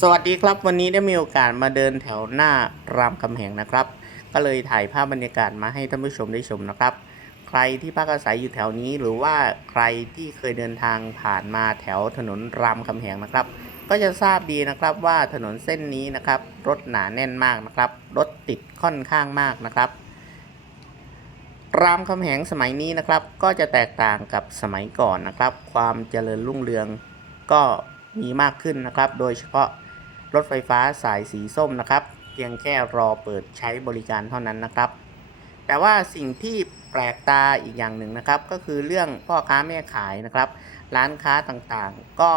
สวัสดีครับวันนี้ได้มีโอกาสมาเดินแถวหน้ารามคำแหงนะครับ ก็เลยถ่ายภาพบรรยากาศมาให้ท่านผู้ชมได้ชมนะครับ ใครที่พักอาศัยอยู่แถวนี้ หรือว่าใครที่เคยเดินทางผ่านมาแถวถนนรามคำแหงนะครับ ก็จะทราบดีนะครับว่าถนนเส้นนี้นะครับ รถหนาแน่นมากนะครับ รถติดค่อนข้างมากนะครับ รามคำแหงสมัยนี้นะครับ ก็จะแตกต่างกับสมัยก่อนนะครับ ความเจริญรุ่งเรืองก็มีมากขึ้นนะครับ โดยเฉพาะ รถไฟฟ้าสายสีส้มนะครับ เพียงแค่รอเปิดใช้บริการเท่านั้นนะครับ แต่ว่าสิ่งที่แปลกตาอีกอย่างหนึ่งนะครับ ก็คือเรื่องพ่อค้าแม่ขายนะครับ ร้านค้าต่างๆ ก็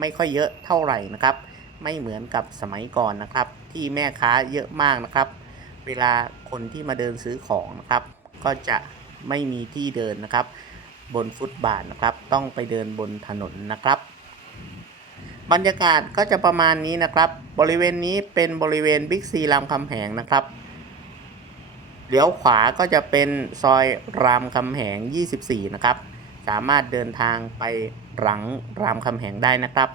ไม่ค่อยเยอะเท่าไหร่นะครับ ไม่เหมือนกับสมัยก่อนนะครับ ที่แม่ค้าเยอะมากนะครับ เวลาคนที่มาเดินซื้อของนะครับ ก็จะไม่มีที่เดินนะครับ บนฟุตบาทนะครับ ต้องไปเดินบนถนนนะครับ บรรยากาศก็จะประมาณนี้นะครับ บริเวณนี้เป็นบริเวณบิ๊กซีรามคำแหงนะครับเลี้ยวขวาก็จะเป็นซอยรามคำแหง 24 นะครับ สามารถเดินทางไปหลังรามคำแหงได้นะครับ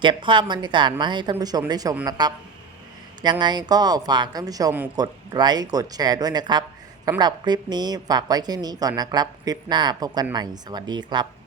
เก็บภาพบรรยากาศมาให้ท่านผู้ชมได้ชมนะครับ ยังไงก็ฝากท่านผู้ชมกดไลค์กดแชร์ด้วยนะครับสำหรับคลิปนี้ฝากไว้แค่นี้ก่อนนะครับ คลิปหน้าพบกันใหม่ สวัสดีครับ